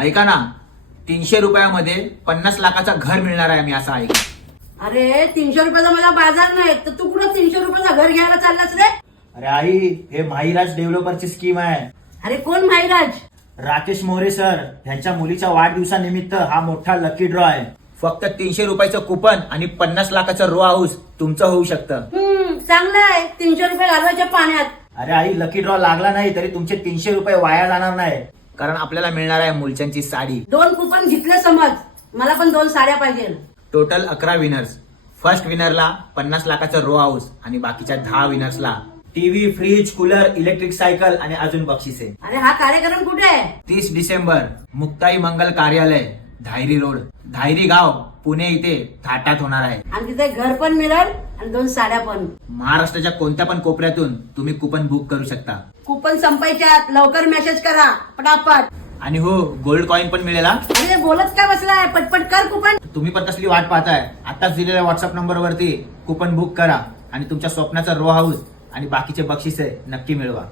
ऐका ना तीनशे रुपयामध्ये पन्नास लाखाचं घर मिळणार आहे मी असं ऐक अरे तीनशे रुपयाचा मला बाजार नाही तर तू कुठं तीनशे रुपयाचा घर घ्यायला चाललास रे? अरे आई हे माहिराज डेव्हलपरची स्कीम आहे. अरे कोण माहिराज? राकेश मोरे सर यांच्या मुलीच्या वाढदिवसानिमित्त हा मोठा लकी ड्रॉ आहे. फक्त तीनशे रुपयाचं कुपन आणि पन्नास लाखाचं रो हाऊस तुमचं होऊ शकतं. हम्म चांगलं आहे. तीनशे रुपये घालवायच्या पाण्यात. अरे आई लकी ड्रॉ लागला नाही तरी तुमचे तीनशे रुपये वाया जाणार नाही. कारण आपल्याला मिळणार आहे मुलच्यांची साडी. दोन कुपन घेतले समज. मला पण दोन साड्या पाहिजे. टोटल अकरा विनर्स फर्स्ट विनरला पन्नास लाखाचं रो हाऊस आणि बाकीच्या दहा विनर्सला TV fridge cooler electric cycle आणि अजून बक्षिसे. अरे हा कार्यक्रम कुठे आहे? तीस डिसेंबर मुक्ताई मंगल कार्यालय धायरी रोड. धायरी गाव पुणे इथे थाटात होणार आहे. आणि तिथे घर पण मिळेल आणि दोन साड्या पण. महाराष्ट्राच्या कोणत्या पण कोपऱ्यातून तुम्ही कुपन बुक करू शकता. कुपन संपायच्यात लवकर मेसेज करा पटापट. आणि हो गोल्ड कॉईन पण मिळेल. हा. अरे बोलत काय बसलाय? पटपट कर कुपन तुम्ही पण कसली वाट पाहताय? आताच दिलेल्या व्हॉट्सअप नंबरवरती कुपन बुक करा आणि तुमच्या स्वप्नाचा रो हाऊस आणि बाकीचे बक्षिसे नक्की मिळवा.